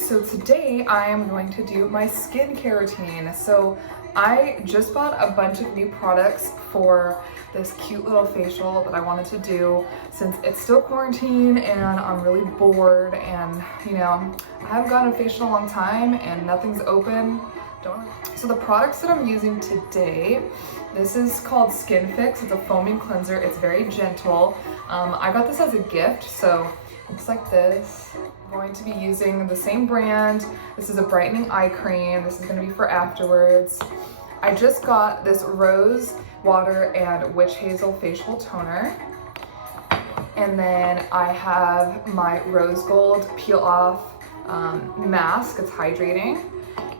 So today I am going to do my skincare routine. So I just bought a bunch of new products for this cute little facial that I wanted to do since it's still quarantine and I'm really bored and I haven't gotten a facial in a long time and nothing's open. So the products that I'm using today, this is called Skin Fix. It's a foaming cleanser. It's very gentle. I got this as a gift, so it looks like this. I'm going to be using the same brand. This is a brightening eye cream. This is going to be for afterwards. I just got this rose water and witch hazel facial toner. And then I have my rose gold peel off mask. It's hydrating.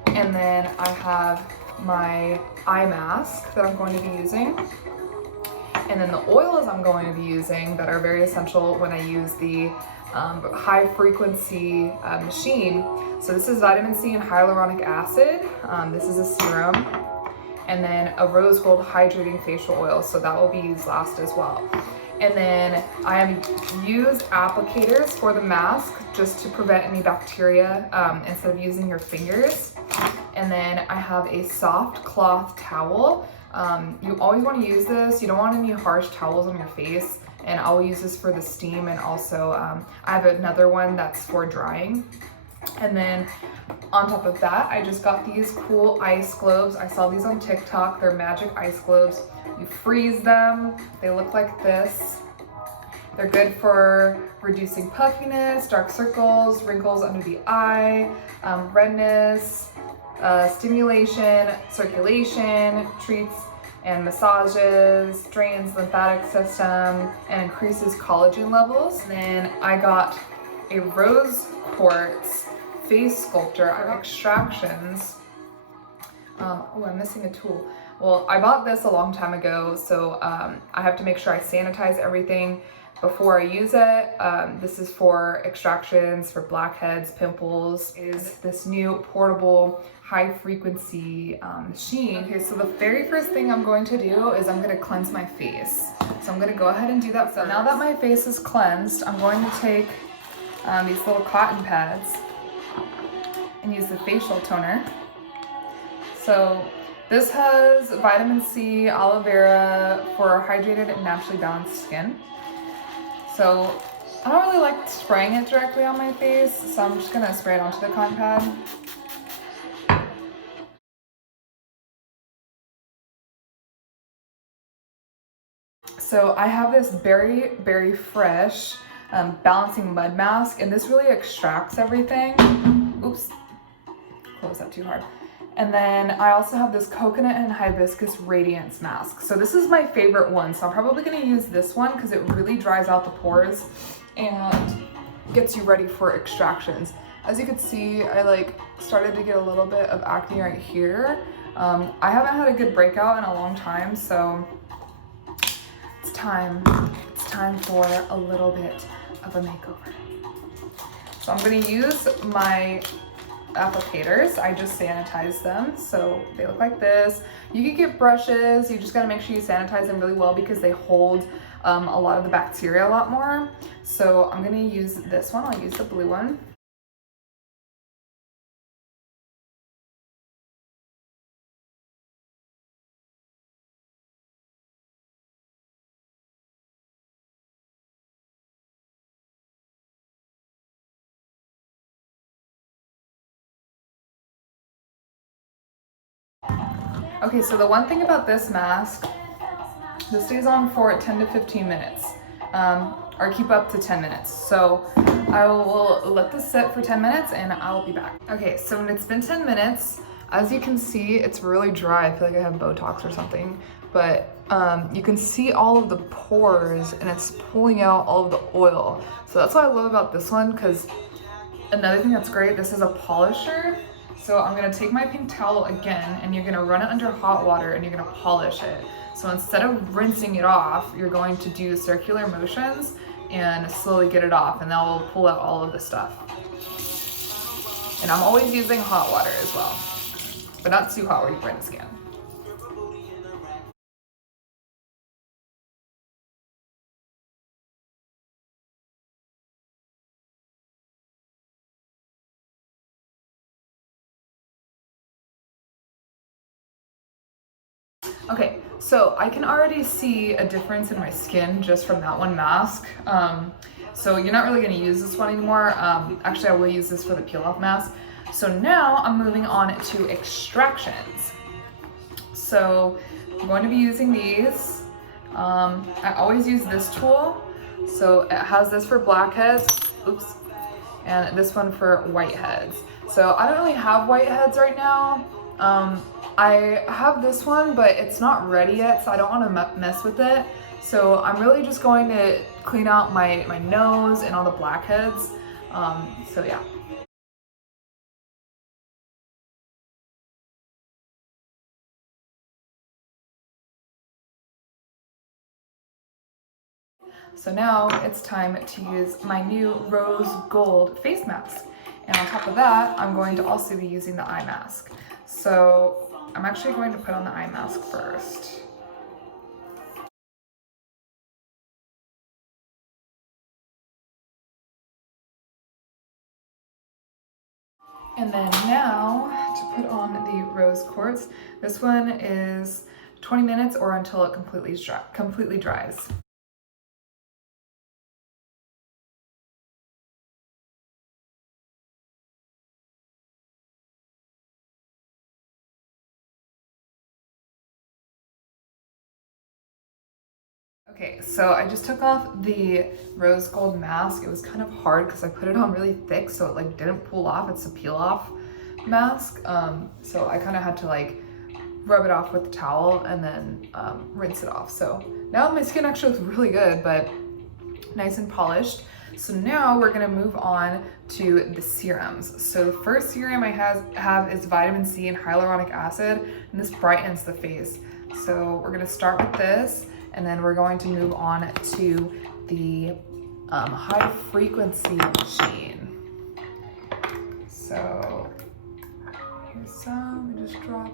And then I have my eye mask that I'm going to be using. And then the oils I'm going to be using that are very essential when I use the high frequency machine. So this is vitamin C and hyaluronic acid. This is a serum. And then a rose gold hydrating facial oil. So that will be used last as well. And then I use applicators for the mask just to prevent any bacteria instead of using your fingers. And then I have a soft cloth towel. You always want to use this. You don't want any harsh towels on your face. And I will use this for the steam, and also I have another one that's for drying. And then on top of that, I just got these cool ice globes. I saw these on TikTok. They're magic ice globes. You freeze them. They look like this. They're good for reducing puffiness, dark circles, wrinkles under the eye, redness, stimulation, circulation, treats and massages, drains lymphatic system, and increases collagen levels. And then I got a rose quartz face sculptor. I got extractions. Oh, I'm missing a tool. Well, I bought this a long time ago, so I have to make sure I sanitize everything before I use it. This is for extractions for blackheads, pimples. Is this new portable high frequency machine. Okay, so the very first thing I'm going to do is I'm going to cleanse my face. So I'm going to go ahead and do that. So now that my face is cleansed, I'm going to take these little cotton pads and use the facial toner. So this has vitamin C, aloe vera for hydrated and naturally balanced skin. So I don't really like spraying it directly on my face, so I'm just gonna spray it onto the cotton pad. So I have this Berry Fresh balancing mud mask, and this really extracts everything. Oops, closed that too hard. And then I also have this coconut and hibiscus radiance mask. So this is my favorite one. So I'm probably gonna use this one because it really dries out the pores and gets you ready for extractions. As you can see, I started to get a little bit of acne right here. I haven't had a good breakout in a long time, so it's time for a little bit of a makeover. So I'm gonna use my applicators. I just sanitize them, so they look like this. You can get brushes. You just got to make sure you sanitize them really well because they hold a lot of the bacteria a lot more. So I'm going to use this one. I'll use the blue one. Okay, so the one thing about this mask, this stays on for 10 to 15 minutes, or keep up to 10 minutes. So I will let this sit for 10 minutes and I'll be back. Okay, so when it's been 10 minutes, as you can see, it's really dry. I feel like I have Botox or something, but you can see all of the pores and it's pulling out all of the oil. So that's what I love about this one, because another thing that's great, this is a polisher. So I'm gonna take my pink towel again, and you're gonna run it under hot water and you're gonna polish it. So instead of rinsing it off, you're going to do circular motions and slowly get it off, and that will pull out all of the stuff. And I'm always using hot water as well, but not too hot where you burn the skin. Okay, so I can already see a difference in my skin just from that one mask. So you're not really gonna use this one anymore. Actually, I will use this for the peel off mask. So now I'm moving on to extractions. So I'm going to be using these. I always use this tool. So it has this for blackheads, oops, and this one for whiteheads. So I don't really have whiteheads right now. I have this one, but it's not ready yet, so I don't want to mess with it. So I'm really just going to clean out my nose and all the blackheads. So yeah. So now it's time to use my new rose gold face mask. And on top of that, I'm going to also be using the eye mask. So I'm actually going to put on the eye mask first. And then now to put on the rose quartz. This one is 20 minutes or until it completely dries. Okay, so I just took off the rose gold mask. It was kind of hard because I put it on really thick, so it like didn't pull off. It's a peel off mask. So I kind of had to like rub it off with the towel and then rinse it off. So now my skin actually looks really good, but nice and polished. So now we're gonna move on to the serums. So the first serum I have is vitamin C and hyaluronic acid, and this brightens the face. So we're gonna start with this, and then we're going to move on to the high frequency machine. So here's some, we just drop.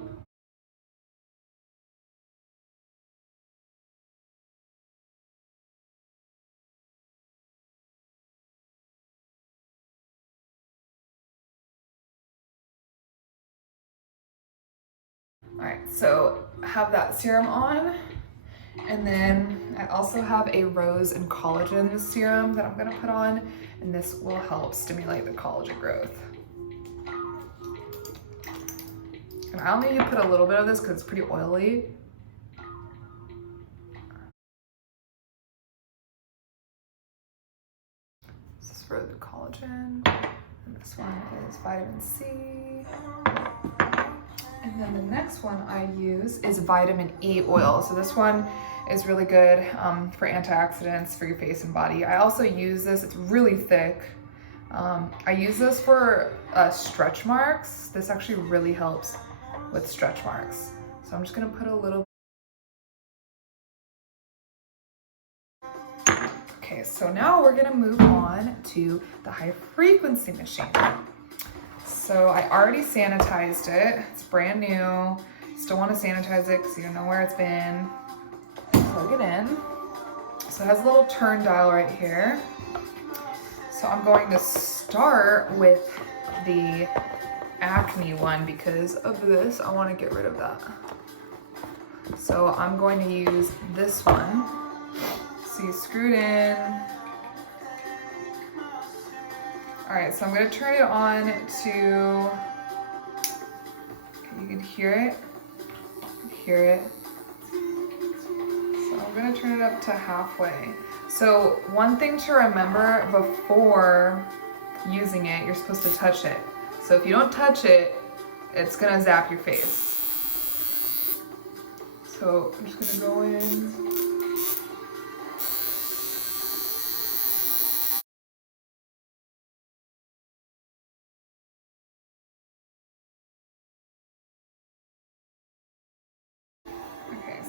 All right, so I have that serum on. And then I also have a rose and collagen serum that I'm gonna put on, and this will help stimulate the collagen growth. And I only put a little bit of this because it's pretty oily. This is for the collagen, and this one is vitamin C. And then the next one I use is vitamin E oil. So this one is really good for antioxidants for your face and body. I also use this, it's really thick. I use this for stretch marks. This actually really helps with stretch marks. So I'm just gonna put a little. Okay, so now we're gonna move on to the high frequency machine. So I already sanitized it. It's brand new. Still want to sanitize it because you don't know where it's been. Plug it in. So it has a little turn dial right here. So I'm going to start with the acne one because of this. I want to get rid of that. So I'm going to use this one. So you screw it in. All right, so I'm gonna turn it on to, you can hear it, So I'm gonna turn it up to halfway. So one thing to remember before using it, you're supposed to touch it. So if you don't touch it, it's gonna zap your face. So I'm just gonna go in.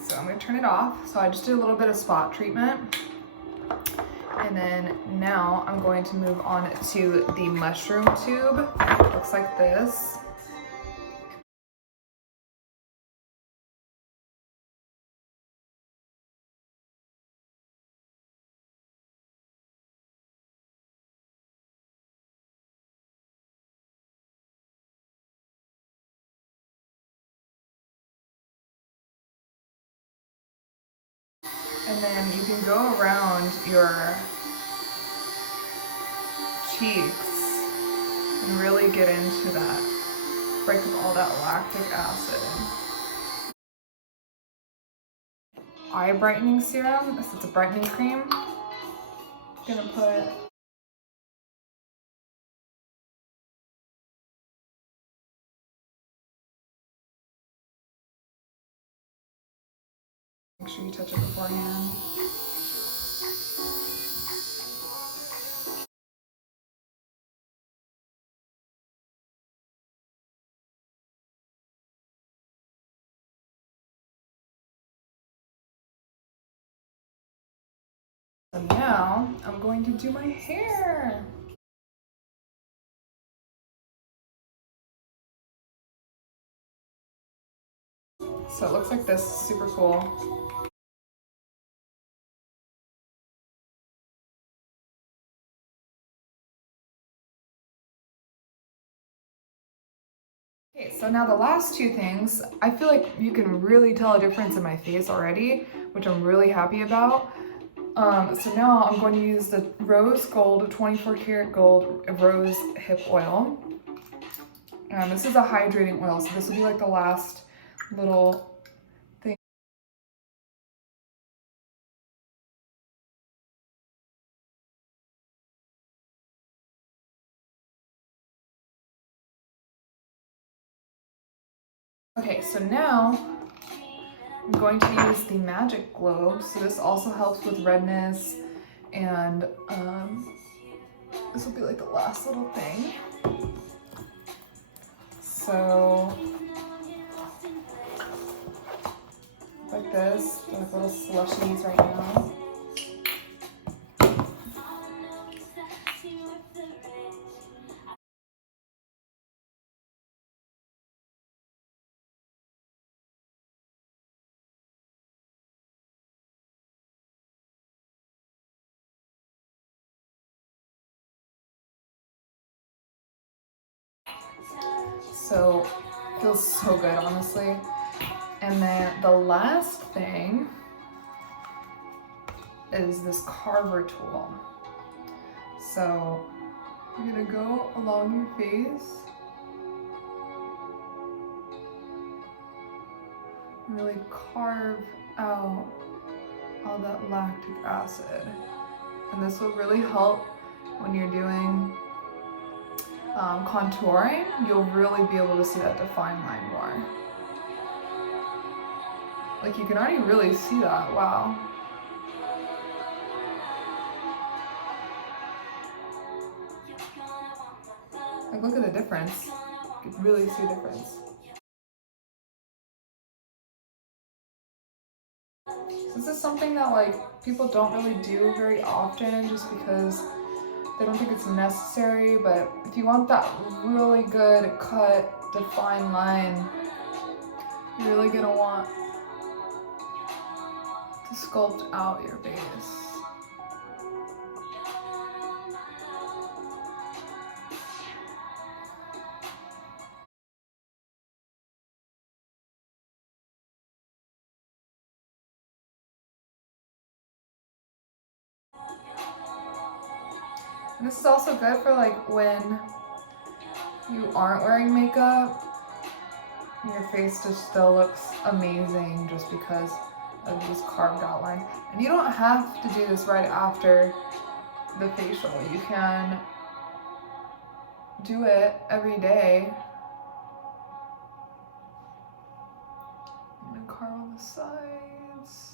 So I'm gonna turn it off. So I just did a little bit of spot treatment. And then now I'm going to move on to the mushroom tube. It looks like this. And then you can go around your cheeks and really get into that, break up all that lactic acid. Eye brightening serum, this is a brightening cream. I'm gonna put make sure you touch it beforehand. So now I'm going to do my hair. So it looks like this, super cool. Okay, so now the last two things, I feel like you can really tell a difference in my face already, which I'm really happy about. So now I'm going to use the Rose Gold 24 karat gold rose hip oil. This is a hydrating oil, so this will be like the last little thing. Okay, so now I'm going to use the Magic Globe. So this also helps with redness, and this will be like the last little thing. So like this, like little slushies right now. So it feels so good, honestly. And then the last thing is this carver tool. So you're gonna go along your face, really carve out all that lactic acid. And this will really help when you're doing contouring. You'll really be able to see that defined line more. Like you can already really see that, wow. Like look at the difference. You can really see a difference. This is something that like people don't really do very often just because they don't think it's necessary, but if you want that really good cut, defined line, you're really gonna want to sculpt out your face. And this is also good for like when you aren't wearing makeup, your face just still looks amazing just because of these carved out lines. And you don't have to do this right after the facial. You can do it every day. I'm gonna carve on the sides.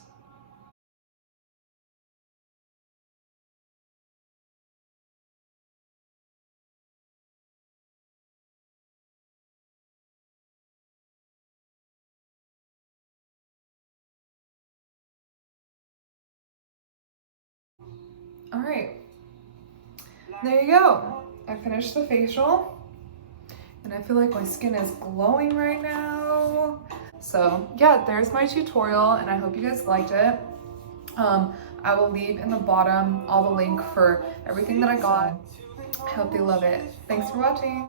All right, there you go. I finished the facial and I feel like my skin is glowing right now. So yeah, there's my tutorial and I hope you guys liked it. I will leave in the bottom all the link for everything that I got. I hope they love it. Thanks for watching.